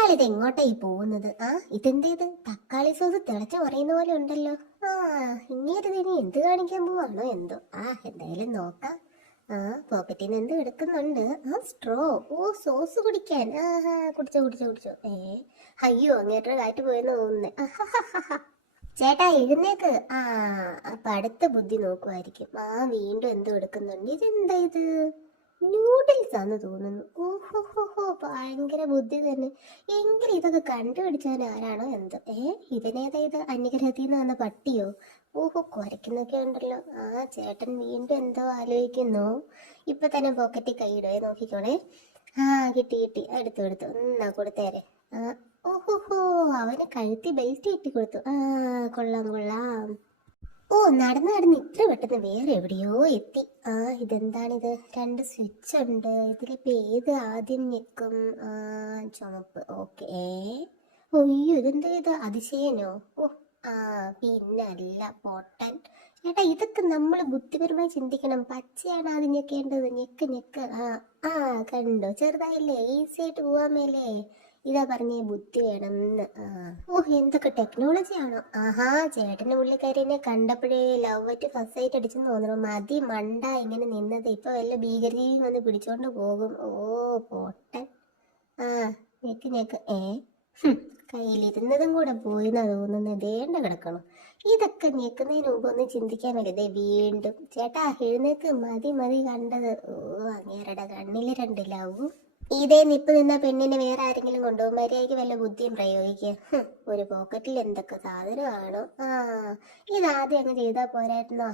ഇയാളിത് എങ്ങോട്ടായി പോകുന്നത്? ഇതെന്തേത് തക്കാളി സോസ് തിളച്ച് പറയുന്ന പോലെ ഉണ്ടല്ലോ. ആ ഇനി എന്ത് കാണിക്കാൻ പോവാണോ എന്തോ. എന്തായാലും നോക്കാം. പോക്കറ്റിൽ നിന്ന് എന്ത് എടുക്കുന്നുണ്ട്. സ്ട്രോ. സോസ് കുടിക്കാൻ. കുടിച്ചോ കുടിച്ചോ കുടിച്ചോ. അയ്യോ അങ്ങേറ്റ കാറ്റ് പോയെന്ന് തോന്നുന്നേ. ചേട്ടാ എഴുന്നേക്ക്. അപ്പൊ അടുത്ത ബുദ്ധി നോക്കുമായിരിക്കും. വീണ്ടും എന്തോ എടുക്കുന്നുണ്ട്. ഇതെന്താ ഇത്? നൂഡിൽസ് ആണെന്ന് തോന്നുന്നു. ഓഹോ ഭയങ്കര ബുദ്ധി തന്നെ. എങ്കിലും ഇതൊക്കെ കണ്ടുപിടിച്ചാൽ ആരാണോ എന്തോ. ഇതിനേതാ ഇത്? അന്യഗ്രഹത്തിൽ നിന്ന് വന്ന പട്ടിയോ? കുരയ്ക്കുന്നൊക്കെ ഉണ്ടല്ലോ. ചേട്ടൻ വീണ്ടും എന്തോ ആലോചിക്കുന്നു. ഇപ്പൊ തന്നെ പോക്കറ്റിൽ കൈയിടേ നോക്കിക്കോണേ. കിട്ടി കിട്ടി. എടുത്തു എന്നാ കൊടുത്തേരെ. ഓഹോഹോ അവന് കഴുത്തി ബെൽറ്റ് ഇട്ടി കൊടുത്തു. കൊള്ളാം കൊള്ളാം. നടന്ന് ഇത്ര പെട്ടെന്ന് വേറെ എവിടെയോ എത്തി. ഇതെന്താണിത്? 2 സ്വിച്ച് ഉണ്ട്. ഇതിലിപ്പോ ഏത് ആദ്യം ഞെക്കും? ചുമപ്പ്. ഓക്കെ. അയ്യോ ഇതെന്താ ഇത്? അതിശയനോ? പിന്നല്ല പൊട്ടൻ. ഏട്ടാ ഇതൊക്കെ നമ്മൾ ബുദ്ധിപരമായി ചിന്തിക്കണം. പച്ചയാണ് ആദ്യം ഞെക്കേണ്ടത്. ഞെക്ക്. കണ്ടോ ചെറുതായില്ലേ? ഈസി ആയിട്ട് പോവാൻ മേലേ. ഇതാ പറഞ്ഞേ ബുദ്ധി വേണം എന്ന്. എന്തൊക്കെ ടെക്നോളജി ആണോ? ചേട്ടന്റെ പുള്ളിക്കാരിനെ കണ്ടപ്പോഴേ ലവ് അറ്റ് ഫസ്റ്റ് സൈറ്റ് അടിച്ചെന്ന് തോന്നണു. മതി മണ്ട ഇങ്ങനെ നിന്നത്. ഇപ്പൊ വല്ല ഭീകരതയും വന്ന് പിടിച്ചോണ്ട് പോകും. പൊട്ടൻ. ഞെക്ക്. കയ്യിലിരുന്നതും കൂടെ പോയിന്നാ തോന്നുന്നത്. ദേണ്ട കിടക്കണം. ഇതൊക്കെ ഞെക്കുന്നതിന് മുമ്പ് ഒന്ന് ചിന്തിക്കാൻ വേണ്ടി വീണ്ടും. ചേട്ടാ എഴുന്നേക്ക്. മതി കണ്ടത്. അങ്ങേരുടെ കണ്ണില് 2 ലവും. ഇതേ നിപ്പ് നിന്ന പെണ്ണിനെ വേറെ ആരെങ്കിലും കൊണ്ടുപോകും. മര്യാദയ്ക്ക് വല്ല ബുദ്ധിയും പ്രയോഗിക്കുക. ഒരു പോക്കറ്റിൽ എന്തൊക്കെ സാധനമാണോ. ഇതാദ്യം അങ്ങ് ചെയ്താൽ പോരായിരുന്നോ?